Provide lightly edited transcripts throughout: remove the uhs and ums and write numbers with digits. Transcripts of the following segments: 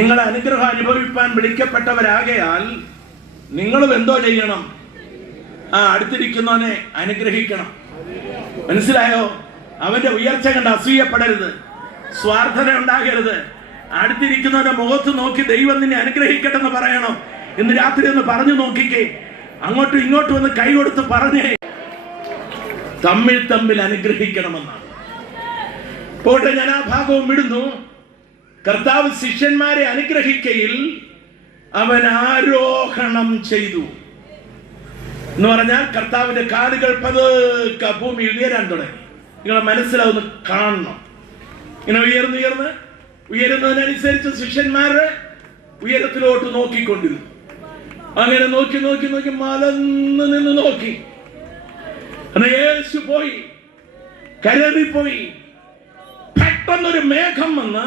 നിങ്ങൾ അനുഗ്രഹം അനുഭവിപ്പാൻ വിളിക്കപ്പെട്ടവരാകയാൽ നിങ്ങളും എന്തോ ചെയ്യണം? അടുത്തിരിക്കുന്നവനെ അനുഗ്രഹിക്കണം. മനസ്സിലായോ? അവന്റെ ഉയർച്ച കണ്ട് അസൂയപ്പെടരുത്, സ്വാർത്ഥത ഉണ്ടാകരുത്. അടുത്തിരിക്കുന്നവന്റെ മുഖത്ത് നോക്കി ദൈവം നിന്നെ അനുഗ്രഹിക്കട്ടെ എന്ന് പറയണം. ഇന്ന് രാത്രി ഒന്ന് പറഞ്ഞു നോക്കിക്കേ, അങ്ങോട്ടും ഇങ്ങോട്ടും ഒന്ന് കൈ കൊടുത്ത് പറഞ്ഞേ, തമ്മിൽ അനുഗ്രഹിക്കണമെന്നാണ്. പോട്ടെ, ഞാൻ ആ ഭാഗവും വിടുന്നു. കർത്താവ് ശിഷ്യന്മാരെ അനുഗ്രഹിക്കയിൽ അവൻ ആരോഹണം ചെയ്തു എന്ന് പറഞ്ഞാൽ കർത്താവിന്റെ കാലുകൾ പതുക്കെ ഭൂമിയിൽ ഉയരാൻ തുടങ്ങി. നിങ്ങളെ മനസ്സിലാവുന്ന കാണണം. ഇങ്ങനെ ഉയരുന്നതിനനുസരിച്ച് ശിഷ്യന്മാരെ ഉയരത്തിലോട്ട് നോക്കിക്കൊണ്ടിരുന്നു. അങ്ങനെ നോക്കി മലന്ന് നിന്ന് നോക്കി. യേശു പോയി, കരറിപ്പോയി. പെട്ടെന്നൊരു മേഘം വന്ന്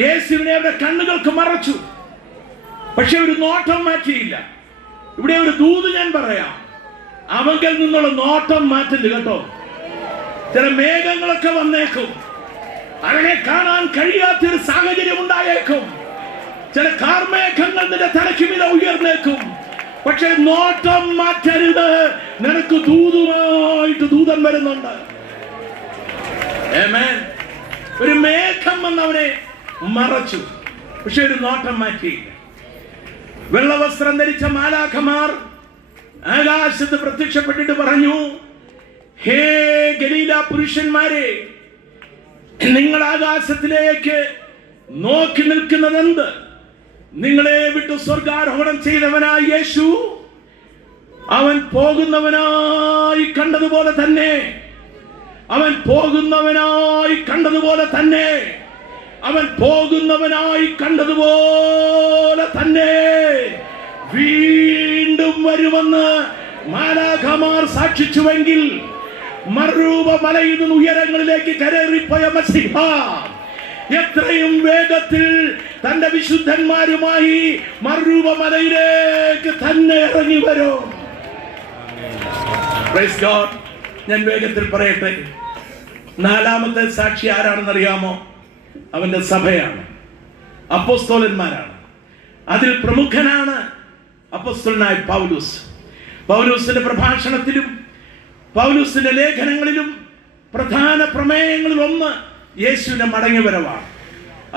യേശുവിനെ അവരുടെ കണ്ണുകൾക്ക് മറച്ചു. പക്ഷെ ഒരു നോട്ടം മാറ്റിയില്ല. ഇവിടെ ഒരു ദൂത് ഞാൻ പറയാം, അവങ്കിൽ നിന്നുള്ള നോട്ടം മാറ്റില്ല കേട്ടോ. ചില മേഘങ്ങളൊക്കെ വന്നേക്കും, അവനെ കാണാൻ കഴിയാത്തൊരു സാഹചര്യം ഉണ്ടായേക്കും. ചില കാർമേഘങ്ങൾ നിന്റെ തലയ്ക്ക് മീതെ ഉയർന്നേക്കും. പക്ഷെ നോട്ടം മാറ്റരുത്, നിനക്ക് ദൂതുമായിട്ട് ദൂതൻ വരുന്നുണ്ട്. ആമേൻ. ഒരു മേഘം വന്നവനെ മറച്ചു, പക്ഷെ ഒരു നോട്ടം മാറ്റിയില്ല. വെള്ളവസ്ത്രം ധരിച്ച മാലാഖമാർ ആകാശത്ത് പ്രത്യക്ഷപ്പെട്ടിട്ട് പറഞ്ഞു, ഹേ ഗലീല പുരുഷന്മാരെ, നിങ്ങൾ ആകാശത്തിലേക്ക് നോക്കി നിൽക്കുന്നതെന്ത്? നിങ്ങളെ വിട്ടു സ്വർഗാരോഹണം ചെയ്തവനായ യേശു അവൻ പോകുന്നവനായി കണ്ടതുപോലെ തന്നെ, അവൻ പോകുന്നവനായി കണ്ടതുപോലെ തന്നെ, അവൻ പോകുന്നവനായി കണ്ടതുപോലെ തന്നെ വീണ്ടും വരുമെന്ന് മാലാഖമാർ സാക്ഷിച്ചുവെങ്കിൽ മറുരൂപ മലയിൽ നിന്ന് ഉയരങ്ങളിലേക്ക് കരേറിപ്പോയ മസീഹ എത്രയും വേഗത്തിൽ തന്റെ വിശുദ്ധന്മാരുമായി മറുരൂപ മലയിലേക്ക് തന്നെ ഇറങ്ങി വരും. Praise God. ഞാൻ വേഗത്തിൽ പറയട്ടെ, നാലാമത്തെ സാക്ഷി ആരാണെന്നറിയാമോ? അവന്റെ സഭയാണ്, അപ്പോസ്തലന്മാരാണ്. അതിൽ പ്രമുഖനാണ് അപ്പോസ്തലനായ പൗലോസ്. പൗലോസിന്റെ പ്രഭാഷണത്തിലും പൗലോസിന്റെ ലേഖനങ്ങളിലും പ്രധാന പ്രമേയങ്ങളിൽ ഒന്ന് യേശുവിന്റെ മടങ്ങിവരവാണ്.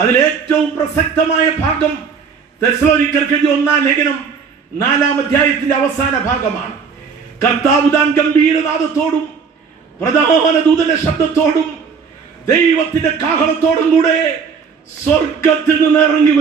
അതിലേറ്റവും പ്രസക്തമായ ഭാഗം തെസ്സലോനിക്കർക്ക് എഴുതിയ 1-ാം ലേഖനം 4-ാം അധ്യായത്തിന്റെ അവസാന ഭാഗമാണ്. കർത്താവ് താൻ ഗംഭീരനാദത്തോടും പ്രധാന ദൂതന്റെ ശബ്ദത്തോടും ദൈവത്തിന്റെ കാഹളത്തോടും കൂടെ സ്വർഗത്തിൽ നിന്ന് ഇറങ്ങി വരും.